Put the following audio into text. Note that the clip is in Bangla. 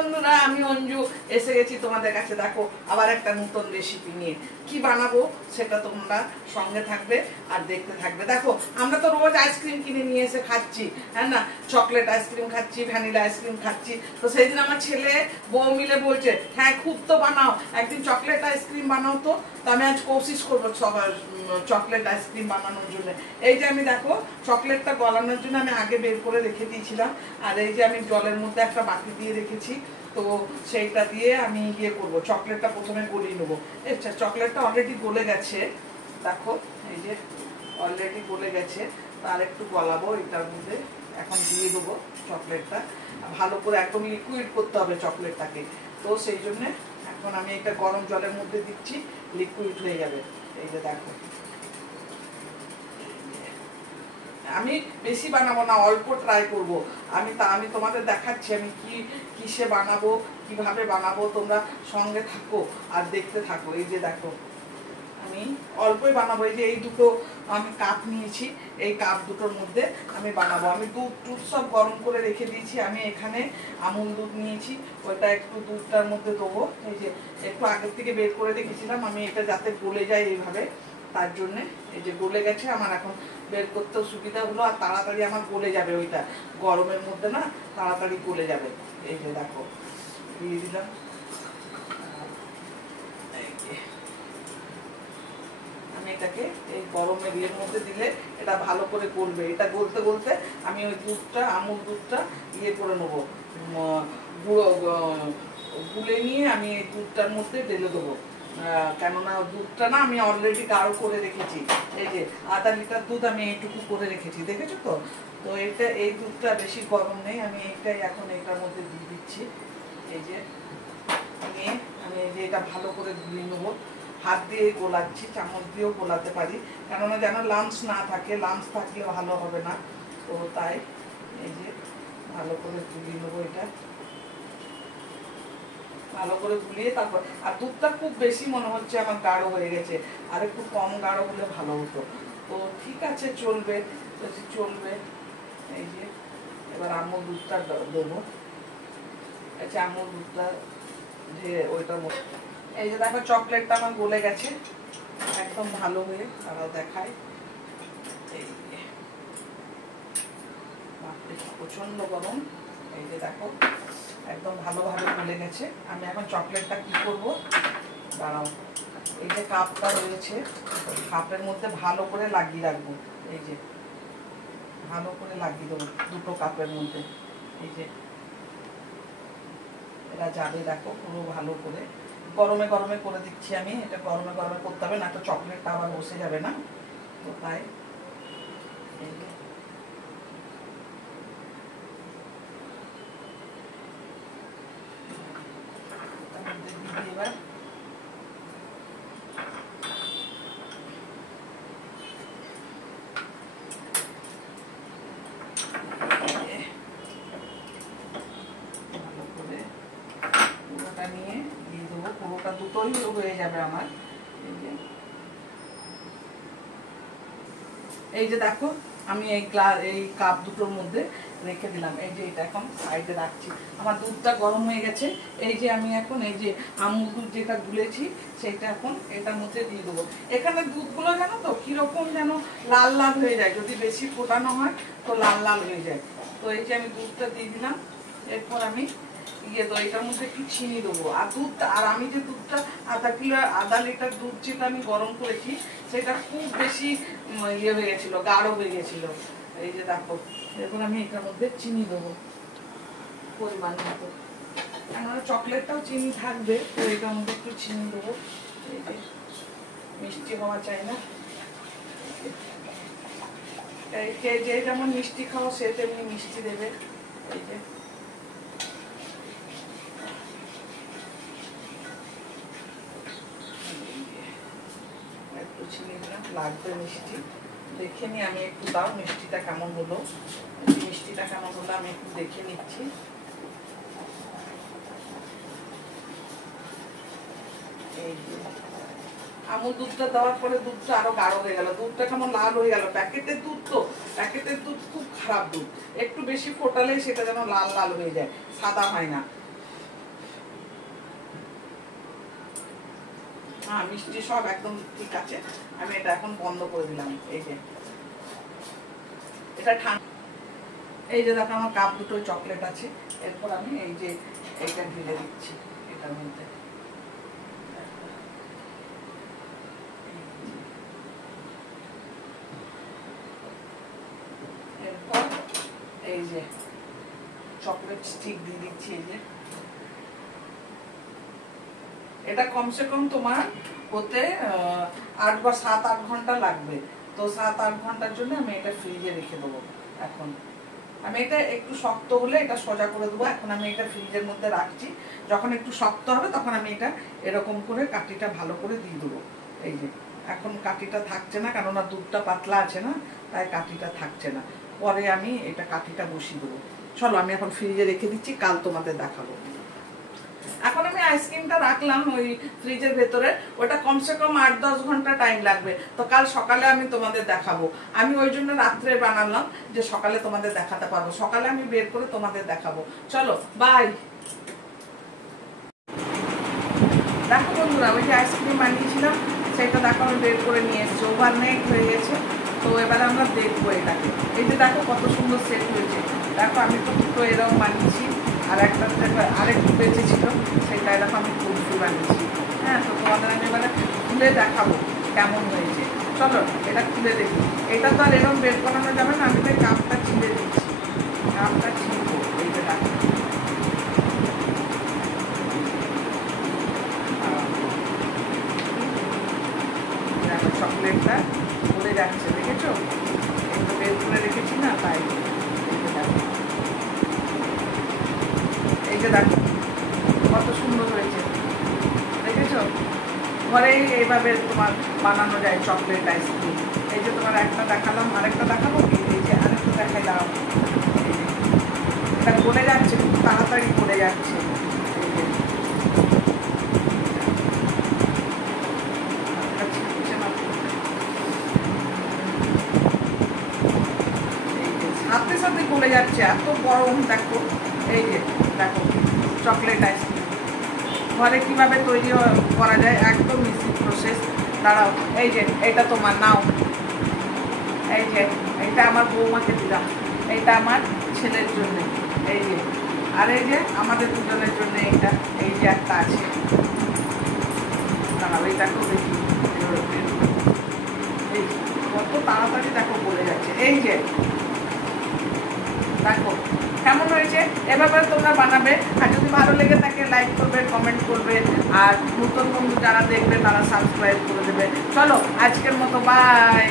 বন্ধুরা, আমি অঞ্জু এসে গেছি তোমাদের কাছে। দেখো আবার একটা নতুন রেসিপি নিয়ে। কি বানাবো সেটা তোমরা সঙ্গে থাকবে আর দেখতে থাকবে। দেখো আমরা তো রোজ আইসক্রিম কিনে নিয়ে এসে খাচ্ছি, হ্যাঁ না, চকলেট আইসক্রিম খাচ্ছি, ভ্যানিলা আইসক্রিম খাচ্ছি। তো সেই দিন আমার ছেলে বউ মিলে বলছে, হ্যাঁ খুব তো বানাও, একদিন চকলেট আইসক্রিম বানাও। তো আমি আজ কোশিশ করবো চকলেট আইসক্রিম বানানোর জন্য। এই যে আমি দেখো চকলেটটা গলানোর জন্য আমি আগে বের করে রেখে দিয়েছিলাম, আর এই যে আমি জলের মধ্যে একটা বাটি দিয়ে রেখেছি। তো সেইটা দিয়ে আমি ইয়ে করবো, চকলেটটা প্রথমে গলিয়ে নেবো। আচ্ছা, চকলেটটা অলরেডি গলে গেছে, দেখো এই যে অলরেডি গলে গেছে। তার একটু গলাবো এটার মধ্যে, এখন দিয়ে দেবো চকলেটটা। ভালো করে একদম লিকুইড করতে হবে চকলেটটাকে। তো সেই জন্যে এখন আমি এটা গরম জলের মধ্যে দিচ্ছি, লিকুইড হয়ে যাবে। এই যে দেখো, আমি বেশি বানাবো না, অল্প ট্রাই করব। আমি তোমাদের দেখাচ্ছি আমি কিসে বানাবো, কিভাবে বানাবো। তোমরা সঙ্গে থাকো আর দেখতে থাকো। এই যে দেখো আমি অল্পই বানাবো। এই যে এই দুটো আমি কাপ নিয়েছি, এই কাপ দুটোর মধ্যে আমি বানাবো। আমি দুধ সব গরম করে রেখে দিয়েছি। আমি এখানে আমুল দুধ নিয়েছি, ওইটা একটু দুধটার মধ্যে দেবো। এই যে একটু আগের থেকে বের করে রেখেছিলাম আমি, এটা যাতে গলে যায় এইভাবে, তার জন্যে। এই যে গলে গেছে আমার, এখন বের করতেও সুবিধা হলো আর তাড়াতাড়ি আমার গলে যাবে। ওইটা গরমের মধ্যে না তাড়াতাড়ি গলে যাবে। এই যে দেখো দিয়ে দিলাম। আমি এটাকে এই গরমের ইয়ের মধ্যে দিলে এটা ভালো করে গলবে। এটা গলতে গলতে আমি ওই দুধটা, আমুল দুধটা ইয়ে করে নেবো, গুলে নিয়ে আমি এই দুধটার মধ্যে ঢেলে দেবো। কেননা দুধটা না আমি অলরেডি গাঢ় করে রেখেছি। এই যে আধা লিটার দুধ আমি এইটুকু করে রেখেছি, দেখেছো তো। তো এটা এই দুধটা বেশি গরম নেই, আমি এইটাই এখন এটার মধ্যে দিয়ে দিচ্ছি। এই যে নিয়ে আমি এই যে এটা ভালো করে গুলিয়ে নেবো। হাত দিয়ে গোলাচ্ছি, চামচ দিয়েও গোলাতে পারি, কেননা যেন লামস না থাকে, লামস থাকলে ভালো হবে না। তো তাই এই যে ভালো করে গুলিয়ে নেবো এটা, ভালো করে গুলিয়ে তারপর। আর দুধটা খুব বেশি মনে হচ্ছে আমার গাঢ় হয়ে গেছে, আর একটু কম গাঢ় হলে ভালো হতো। তো ঠিক আছে, চলবে চলবে। এই যে এবার আমুল দুধটা দেবো। আচ্ছা, আমুল দুধটা যে ওইটার মধ্যে, এই যে দেখো চকলেটটা আমার গলে গেছে একদম ভালো হয়ে, তারাও দেখায়। এই প্রচন্ড গরম। এই যে দেখো একদম ভালোভাবে গলে গেছে। আমি এখন চকলেটটা কি করব, দাঁড়াও, এই যে কাপটা রয়েছে কাপের মধ্যে ভালো করে লাগিয়ে রাখবো। এই যে ভালো করে লাগিয়ে দেবো দুটো কাপের মধ্যে। এই যে এটা যাবে, দেখো পুরো ভালো করে গরমে গরমে করে দিচ্ছি আমি। এটা গরমে গরমে করতে হবে, না তো চকলেটটা আবার বসে যাবে না। তো তাই এই যে এবার নিয়ে দিয়ে দেবো, পুরোটা দুটোই হয়ে যাবে আমার। এই যে দেখো আমি এই কাপ দুটোর মধ্যে রেখে দিলাম। এই যে এটা এখন সাইডে রাখছি, আমার দুধটা গরম হয়ে গেছে। এই যে আমি এখন এই যে আমুল দুধ যেটা গুলেছি সেটা এখন এটার মধ্যে দিয়ে দেবো। এখানে দুধগুলো জানো তো কিরকম যেন লাল লাল হয়ে যায়, যদি বেশি ফোটানো হয় তো লাল লাল হয়ে যায়। তো এই যে আমি দুধটা দিয়ে দিলাম। এরপর আমি ইয়ে দেবো, এটার মধ্যে একটু চিনি দেবো। আর দুধটা, আর আমি যে দুধটা আধা লিটার দুধ যেটা আমি গরম করেছি সেটা খুব বেশি ইয়ে হয়ে গেছিলো, গাঢ় হয়ে গেছিলো। এই যে দেখো এরপর আমি এটার মধ্যে চিনি দেবো পরিমাণ মতো, কেননা চকলেটটাও চিনি থাকবে, তো এটার মধ্যে একটু চিনি দেবো। এই যে মিষ্টি হওয়া চাই না, যে যেমন মিষ্টি খাও সে তেমনি মিষ্টি দেবে। এই যে একটু চিনি দিলাম, লাগবে মিষ্টি, দেখে নি আমি একটু, দাও মিষ্টিটা কেমন হলো। মিষ্টিটা কেমন হলো আমি একটু দেখে নিচ্ছি। এই আমুল দুধটা দেওয়ার পরে দুধটা আরো গাঢ় হয়ে গেল, দুধটা কেমন লাল হয়ে গেল। প্যাকেটের দুধ তো, প্যাকেটের দুধ খুব খারাপ দুধ, একটু বেশি ফোটালে সেটা যেন লাল লাল হয়ে যায়, সাদা হয় না। হ্যাঁ মিষ্টি সব একদম ঠিক আছে। আমি এটা এখন বন্ধ করে দিলাম। এই যে এটা ঠান্ডা। এই যে দেখো আমার কাপ দুটো চকলেট আছে। এরপর আমি এই যে এইটা ঢেলে দিচ্ছি এটার মধ্যে। এরপর এই যে চকলেট স্টিক দিয়ে দিচ্ছি। এই যে এটা কমসে কম তোমার হতে 8 বা 7-8 ঘন্টা লাগবে। তো 7-8 ঘন্টার জন্য আমি এটা ফ্রিজে রেখে দেবো। এখন আমি এটা একটু শক্ত হলে এটা সোজা করে দেবো। এখন আমি এটা ফ্রিজের মধ্যে রাখছি। যখন একটু শক্ত হবে তখন আমি এটা এরকম করে কাঠিটা ভালো করে দিয়ে দেবো। এই যে এখন কাঠিটা থাকছে না, কেননা দুধটা পাতলা আছে না, তাই কাঠিটা থাকছে না। পরে আমি এটা কাঠিটা বসিয়ে দেবো। চলো আমি এখন ফ্রিজে রেখে দিচ্ছি, কাল তোমাদের দেখাবো। এখন আমি আইসক্রিমটা রাখলাম ওই ফ্রিজের ভেতরে, ওটা কমসে কম 8-10 ঘন্টা টাইম লাগবে। তো কাল সকালে আমি তোমাদের দেখাবো। আমি ওই জন্য রাত্রে বানালাম যে সকালে তোমাদের দেখাতে পারবো। সকালে আমি বের করে তোমাদের দেখাবো। চলো বাই। দেখো বন্ধুরা, ওই যে আইসক্রিম বানিয়েছিলাম সেটা দেখো আমি বের করে নিয়ে এসেছি। ওভারনাইট হয়ে গেছে। তো এবার আমরা দেখবো এটাকে। এই যে দেখো কত সুন্দর সেট হয়েছে। দেখো আমি তো দুটো এরকম বানিয়েছি, আর একটা আরেকটু বেঁচে ছিল, সেটা এরকম আমি কুলফি বানিয়েছি। হ্যাঁ, তো তোমাদের আমি এবারে খুলে দেখাবো কেমন হয়েছে। চলো এটা খুলে দেখি। এটা তো আর এরকম বের করানো যাবে না, আমি তো কাপটা ছিঁড়ে দিচ্ছি। কাপটা ছিঁড়বো। এই যে দেখো চকলেটটা পড়ে যাচ্ছে, দেখেছো? একটু বের করে রেখেছি না, তাই। এই যে দেখো কত সুন্দর হয়েছে, দেখেছো? ঘরেই এইভাবে তোমার বানানো যায় চকলেট আইসক্রিম। এই যে তোমার একটা দেখালাম, আরেকটা দেখাবো কি? এই যে আরেকটা দেখাই দাও। এটা গলে যাচ্ছে, খুব তাড়াতাড়ি গলে যাচ্ছে। সাথে সাথে গলে যাচ্ছে, এত গরম। দেখো এই যে দেখো চকলেট আইসক্রিম ঘরে কিভাবে তৈরি করা যায়, একদম ইজি প্রসেস। দাঁড়াও, এই যে এটা তোমার নাও। এই যে এটা আমার বৌমাকে দিলাম, এইটা আমার ছেলের জন্য, এই যে, আর এই যে আমাদের দুজনের জন্য এইটা, এই যে একটা আছে। দাঁড়াও এইটাকেও দেখি। এই কত তাড়াতাড়ি দেখো বলে যাচ্ছে। এই যে দেখো কেমন হয়েছে। এভাবে তোমরা বানাবে। আর যদি ভালো লেগে থাকে লাইক করবে, কমেন্ট করবে, আর নতুন বন্ধু যারা দেখবে তারা সাবস্ক্রাইব করে দেবে। চলো আজকের মতো বাই।